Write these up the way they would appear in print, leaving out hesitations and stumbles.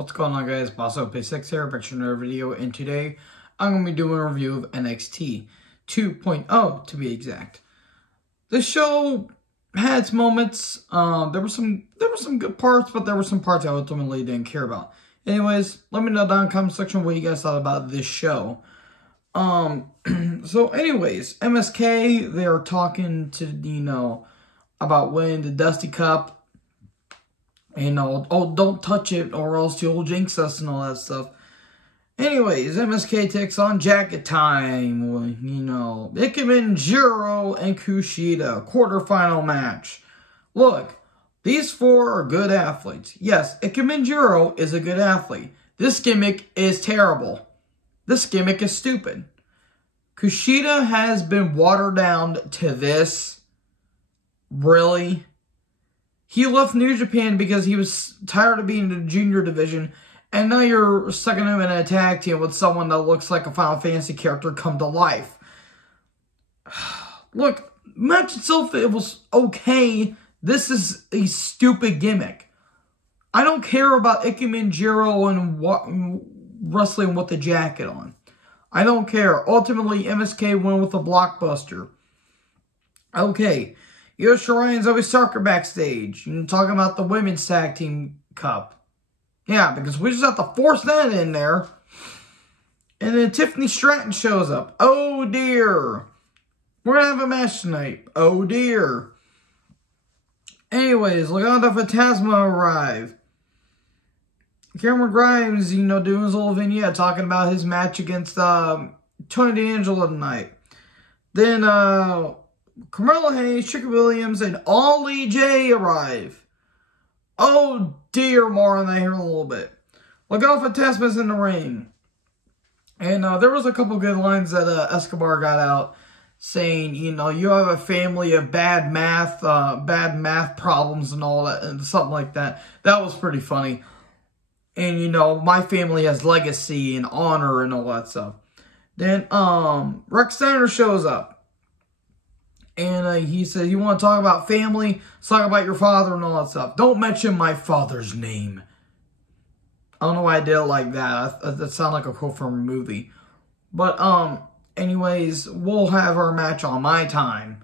What's going on, guys? BossOP6 here, back to another video, and today I'm going to be doing a review of NXT 2.0 to be exact. The show had its moments. There were some good parts, but there were some parts I ultimately didn't care about. Anyways, let me know down in the comment section what you guys thought about this show. So anyways, MSK, they are talking to, about winning the Dusty Cup. Oh, don't touch it or else you'll jinx us and all that stuff. Anyways, MSK takes on Jacket Time. Ikemen Jiro and Kushida. Quarterfinal match. Look, these four are good athletes. Yes, Ikemen Jiro is a good athlete. This gimmick is terrible. This gimmick is stupid. Kushida has been watered down to this. Really? He left New Japan because he was tired of being in the junior division, and now you're stucking him in a tag team with someone that looks like a Final Fantasy character come to life. Look, match itself, it was okay. This is a stupid gimmick. I don't care about Ikemen Jiro and wrestling with the jacket on. I don't care. Ultimately, MSK won with a blockbuster. Okay. Yoshirai and Zoe Stark are backstage. Talking about the Women's Tag Team Cup. Yeah, because we just have to force that in there. And then Tiffany Stratton shows up. Oh, dear. We're going to have a match tonight. Oh, dear. Anyways, Legado Fantasma arrive. Cameron Grimes, doing his little vignette talking about his match against Tony D'Angelo tonight. Then, Carmelo Hayes, Chick Williams, and Ollie J arrive. Oh dear, more on that here in a little bit. Legado Fantasma's in the ring. And there was a couple good lines that Escobar got out saying, you have a family of bad math problems and all that, and something like that. That was pretty funny. And, my family has legacy and honor and all that stuff. Then, Rex Steiner shows up. And he said, you want to talk about family? Let's talk about your father and all that stuff. Don't mention my father's name. I don't know why I did it like that. That sounded like a quote from a movie. But, anyways, we'll have our match on my time.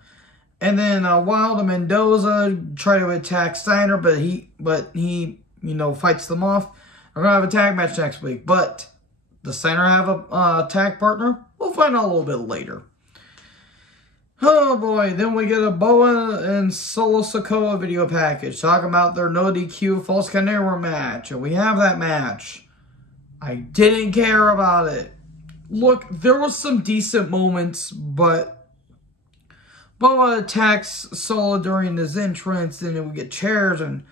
And then, Wild and Mendoza try to attack Steiner, but he fights them off. We're going to have a tag match next week. But does Steiner have a tag partner? We'll find out a little bit later. Oh boy, then we get a Boa and Solo Sikoa video package talking about their no DQ False Count Anywhere match. And we have that match. I didn't care about it. Look, there was some decent moments, but Boa attacks Solo during his entrance, and then we get chairs and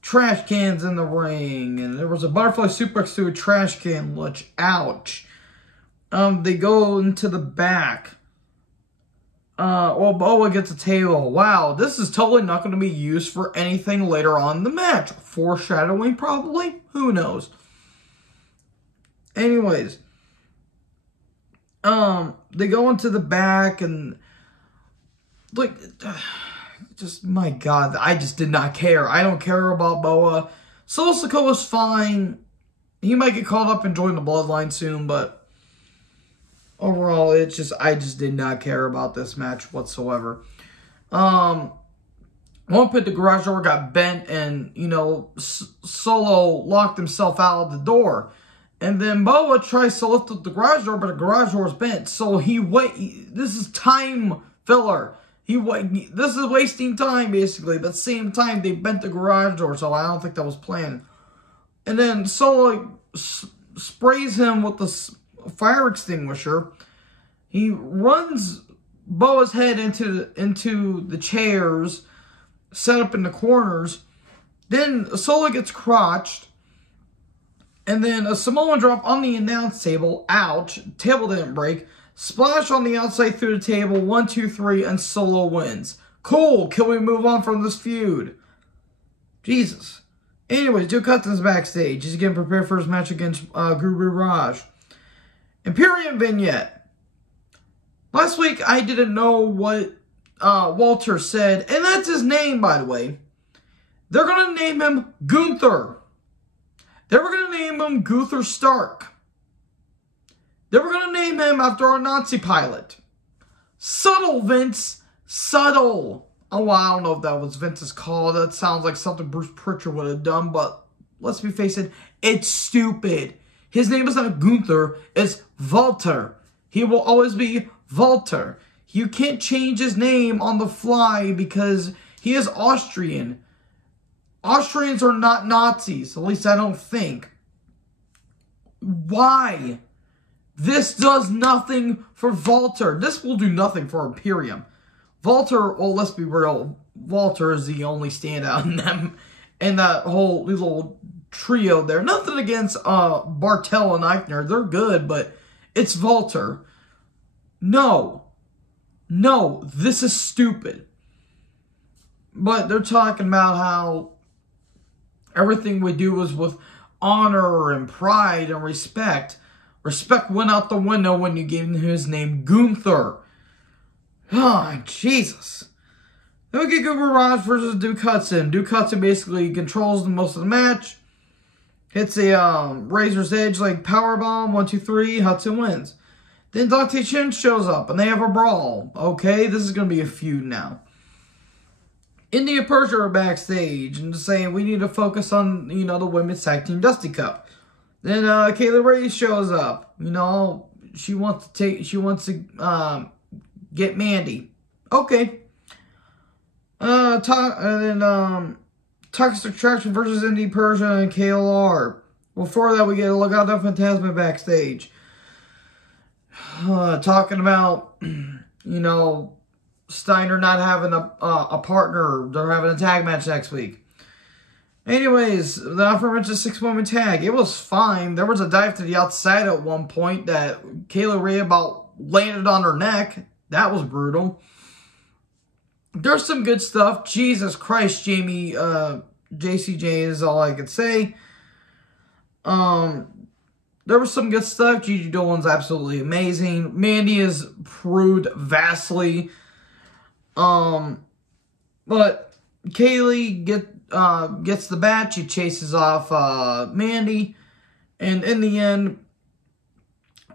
trash cans in the ring. And there was a butterfly suplex to a trash can, which, ouch. They go into the back. Boa gets a table. Wow, this is totally not going to be used for anything later on in the match. Foreshadowing, probably? Who knows? Anyways. They go into the back and... my God, I just did not care. I don't care about Boa. Solo Sikoa was fine. He might get caught up and join the Bloodline soon, but... overall, I just did not care about this match whatsoever. One point, the garage door got bent, and, Solo locked himself out of the door. And then Boa tries to lift up the garage door, but the garage door is bent. So this is time filler. This is wasting time, basically. But at the same time, they bent the garage door, so I don't think that was planned. And then Solo sprays him with the fire extinguisher. He runs Boa's head into the chairs set up in the corners. Then Solo gets crotched. And then a Samoan drop on the announce table. Ouch. Table didn't break. Splash on the outside through the table. 1, 2, 3, and Solo wins. Cool. Can we move on from this feud? Jesus. Anyways, Duke Hudson's backstage. He's getting prepared for his match against Guru Raj. Imperium vignette. Last week, I didn't know what Walter said, and that's his name, by the way. They're going to name him Gunther. They were going to name him Gunther Stark. They were going to name him after our Nazi pilot. Subtle, Vince. Subtle. Oh, well, I don't know if that was Vince's call. That sounds like something Bruce Pritchard would have done, but let's be face it, it's stupid. His name is not Gunther, it's Walter. He will always be Walter. You can't change his name on the fly because he is Austrian. Austrians are not Nazis, at least I don't think. Why? This does nothing for Walter. This will do nothing for Imperium. Walter, well, let's be real. Walter is the only standout in them, and that whole little trio there. Nothing against Bartel and Eichner. They're good, but it's Walter. No, this is stupid. But they're talking about how everything we do is with honor and pride and respect. Respect went out the window when you gave him his name, Gunther. Oh, Jesus. Then we get Google Raj versus Duke Hudson. Duke Hudson basically controls most of the match. Hits a Razor's Edge like powerbomb. 1, 2, 3. Hudson wins. Then Dante Chen shows up and they have a brawl. Okay, this is going to be a feud now. India and Persia are backstage and saying we need to focus on, the Women's Tag Team Dusty Cup. Then Kayla Ray shows up. She wants to get Mandy. Okay. And then Toxic Attraction versus Indy Persia and KLR. Before that, we get a Legado Fantasma backstage. Talking about, Steiner not having a partner. They're having a tag match next week. Anyways, the aforementioned 6-woman tag. It was fine. There was a dive to the outside at one point that Kayla Ray about landed on her neck. That was brutal. There's some good stuff. Jesus Christ, Jamie, JCJ is all I could say. There was some good stuff. Gigi Dolan's absolutely amazing. Mandy is proved vastly. But Kaylee gets the bat. She chases off Mandy. And in the end,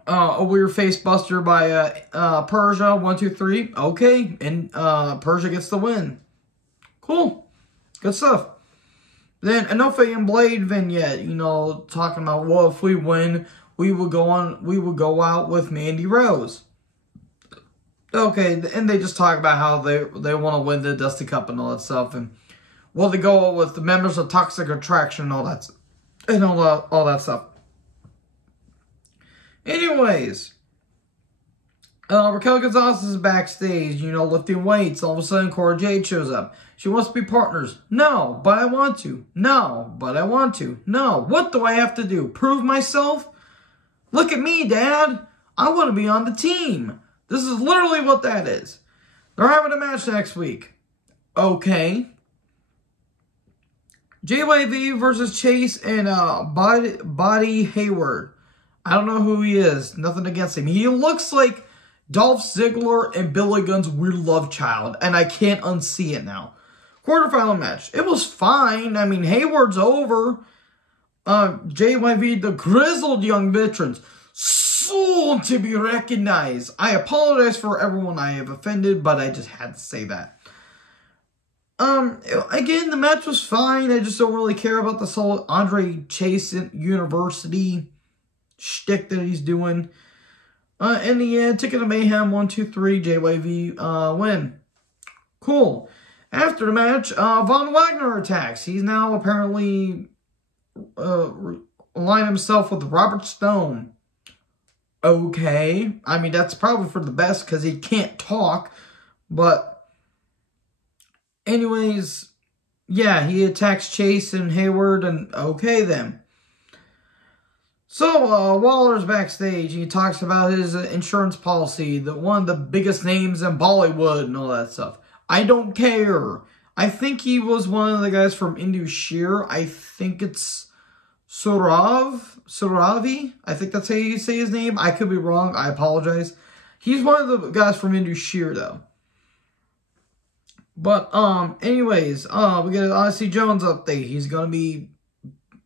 a weird face buster by Persia. 1, 2, 3. Okay. And Persia gets the win. Cool. Good stuff. Then Enofe and Blade vignette, talking about, well, if we win, we would go out with Mandy Rose. Okay, and they just talk about how they want to win the Dusty Cup and all that stuff, and well, they go out with the members of Toxic Attraction and all that stuff. Anyways, Raquel Gonzalez is backstage, lifting weights. All of a sudden, Cora Jade shows up. She wants to be partners. No, but I want to. No, but I want to. No, what do I have to do? Prove myself? Look at me, Dad. I want to be on the team. This is literally what that is. They're having a match next week. Okay. JYV versus Chase and Buddy Hayward. I don't know who he is. Nothing against him. He looks like Dolph Ziggler and Billy Gunn's weird love child, and I can't unsee it now. Quarterfinal match. It was fine. I mean, Hayward's over. JYV, the grizzled young veterans, soon to be recognized. I apologize for everyone I have offended, but I just had to say that. Again, the match was fine. I just don't really care about this whole Andre Chase University shtick that he's doing. In the end, Ticket to Mayhem, 1, 2, 3, JYV win. Cool. After the match, Von Wagner attacks. He's now apparently aligned himself with Robert Stone. Okay. I mean, that's probably for the best because he can't talk. But anyways, yeah, he attacks Chase and Hayward, and okay then. So, Waller's backstage. He talks about his insurance policy, one of the biggest names in Bollywood and all that stuff. I don't care. I think he was one of the guys from Indu Sheer. I think it's Suravi. I think that's how you say his name. I could be wrong. I apologize. He's one of the guys from Indu Sheer, though. But, anyways, we get an Odyssey Jones update. He's going to be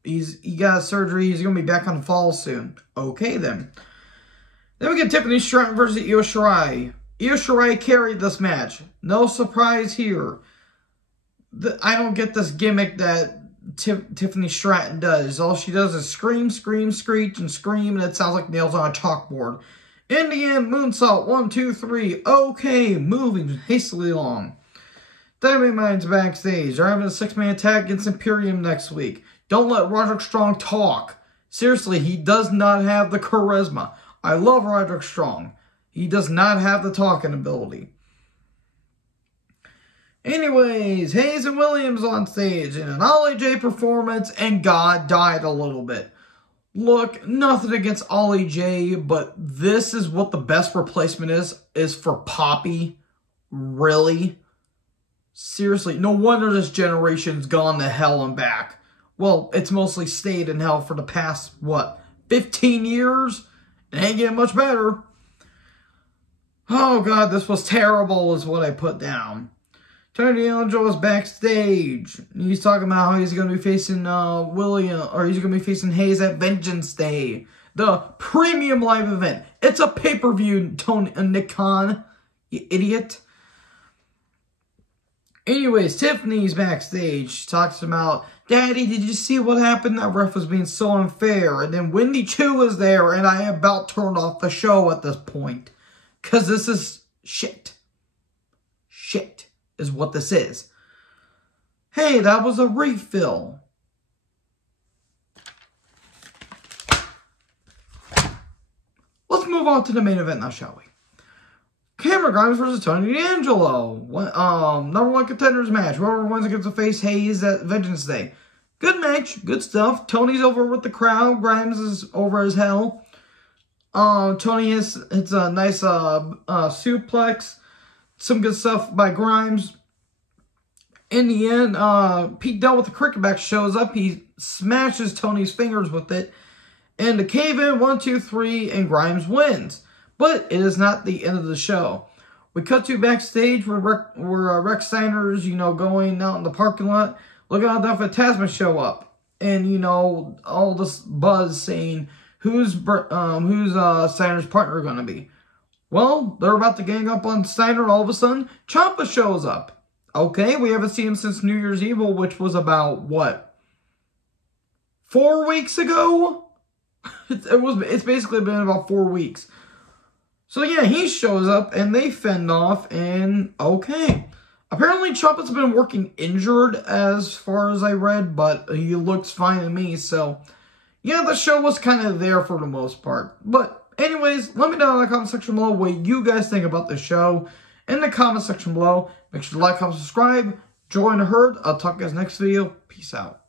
He got surgery. He's going to be back on the fall soon. Okay, then. Then we get Tiffany Stratton versus Io Shirai. Io Shirai carried this match. No surprise here. I don't get this gimmick that Tiffany Stratton does. All she does is scream, scream, screech, and scream, and it sounds like nails on a chalkboard. In the end, moonsault, 1, 2, 3. Okay, moving hastily along. Dynamite Mind's backstage. They're having a 6-man tag against Imperium next week. Don't let Roderick Strong talk. Seriously, he does not have the charisma. I love Roderick Strong. He does not have the talking ability. Anyways, Hayes and Williams on stage in an Ollie J performance, and God died a little bit. Look, nothing against Ollie J, but this is what the best replacement is for Poppy. Really? Seriously, no wonder this generation's gone to hell and back. Well, it's mostly stayed in hell for the past, 15 years? It ain't getting much better. Oh God, this was terrible is what I put down. Tony D'Angelo is backstage. He's talking about how he's going to be facing he's going to be facing Hayes at Vengeance Day, the premium live event. It's a pay-per-view, Nick Khan, you idiot. Anyways, Tiffany's backstage. She talks about, Daddy, did you see what happened? That ref was being so unfair. And then Wendy Chu was there, and I about turned off the show at this point. Because this is shit. Shit is what this is. Hey, that was a refill. Let's move on to the main event now, shall we? Cameron Grimes versus Tony D'Angelo. Number 1 contenders match. Whoever wins against the face Hayes at Vengeance Day. Good match. Good stuff. Tony's over with the crowd. Grimes is over as hell. Tony hits a nice suplex. Some good stuff by Grimes. In the end, Pete Dunne with the cricketback shows up. He smashes Tony's fingers with it. And the cave-in, 1, 2, 3, and Grimes wins. But it is not the end of the show. We cut to backstage where Rex Steiner's, going out in the parking lot. Looking out there for Tasman show up. And, all this buzz saying, who's Steiner's partner going to be? Well, they're about to gang up on Steiner, and all of a sudden, Ciampa shows up. Okay, we haven't seen him since New Year's Eve, which was about, 4 weeks ago? It's basically been about 4 weeks. So yeah, he shows up, and they fend off, and okay. Apparently, Ciampa's been working injured, as far as I read, but he looks fine to me, so yeah, the show was kind of there for the most part. But anyways, let me know in the comment section below what you guys think about the show. In the comment section below, make sure to like, comment, subscribe, join the herd. I'll talk to you guys next video. Peace out.